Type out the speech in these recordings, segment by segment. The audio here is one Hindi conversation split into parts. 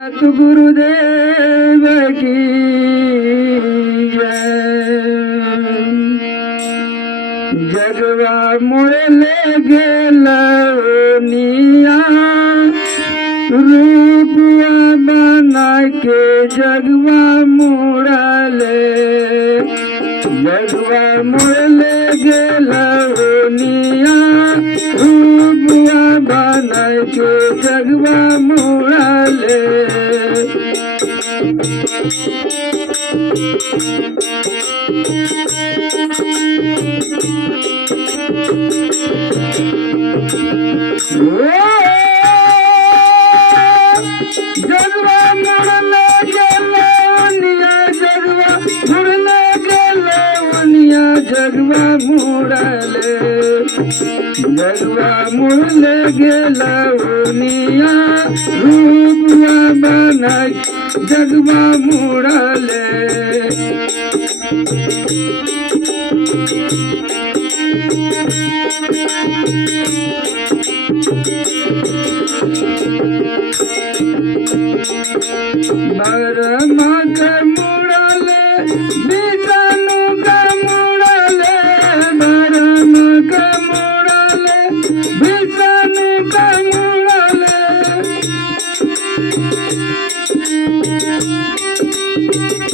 গুরুদেব কি জগবা মোড়ে লে গেল নিয়া রূপিয়া বানাকে জগবা মোড়ালে জগবা মোড়লে গেল নিয়া রূপিয়া জগবা মোড় जगवा मुड़ले गेलनिया जगवा નાય જગમાં મૂળાલે બાર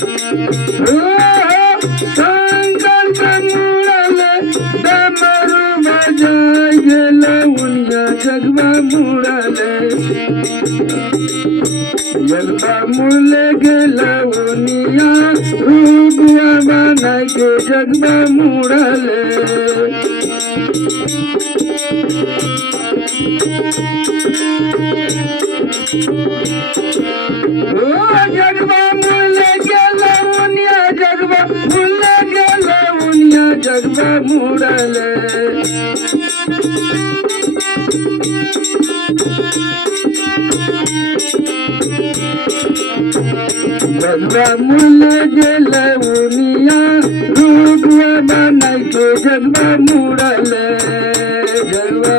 जगवा मुड़ले शंकर के मुड़ले डमरू बजाय गेले उनिया जगवा मुड़ले जगवा मुड़ले गेले उनिया रूपवा बना के जगवा मुड़ले ओ जगवा मुड़ले गेले उनिया जगवा मुड़ले गेले उनिया जगवा मुड़ले जगवा मुड़ले गेले उनिया रूपवा बना के जगवा मुड़ले जगवा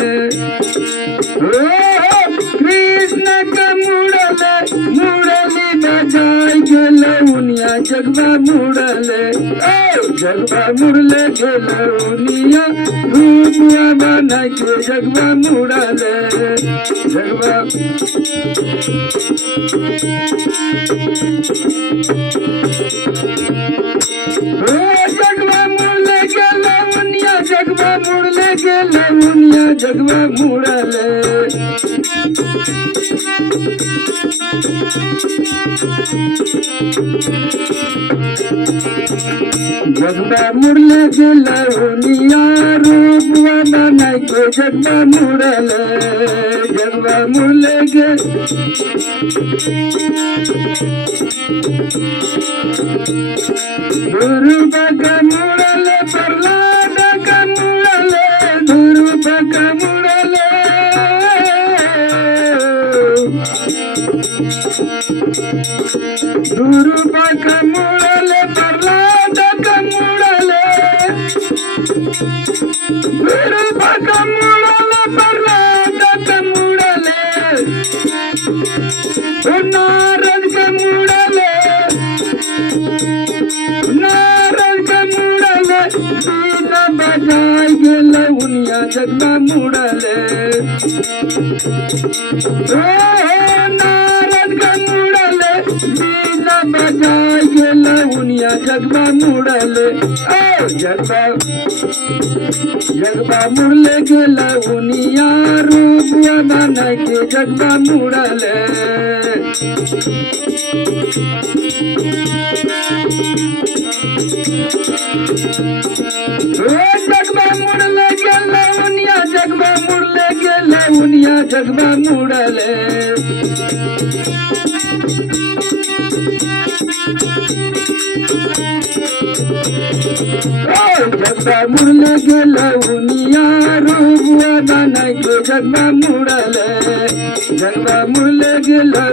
उनिया जगवा मुड़ले। जगवा मुड़ले उनिया रूपवा बना के जगवा मुड़ले। जगवा। जगवा मुड़ले गेले, उनिया जगवा मुड़ले जगवा मुड़ले। ಜಗದ ಮುರಳೆ ಗೆಲ್ಲವು ಯಾರು ನನಗೆ ಜಗದ ಮುರಳೆ ಜಗದ ಮುರಳೆಗೆ Thank you. ಗುರು ಪಕ ಮೂಡಲೆ ಪರ್ಲಾದಕ ಮೂಡಲೆ ಗುರು ಪಕ ಮೂಡಲೆ ಪರ್ಲಾದಕ ಮೂಡಲೆ ಉನ್ನಾರದಕ ಮೂಡಲೆ ಉನ್ನಾರದಕ ಮೂಡಲೆ ಗೀತ ಬಜಾಯ್ ಗೆಲ್ಲ ಉನಿಯ ಜಗ್ನ ಮೂಡಲೆ ಏ जगमा मुड़ले ओ जगमा जगमा मुड़ले उनिया रूपवा बना के जगमा मुड़ले ओ जगमा मुड़ले गेला उनिया जगमा मुड़ले गेला उनिया जगबा मुड़ले गेला उनिया रूबुआ बना के जगबा मुड़ले के मुड़ले गेला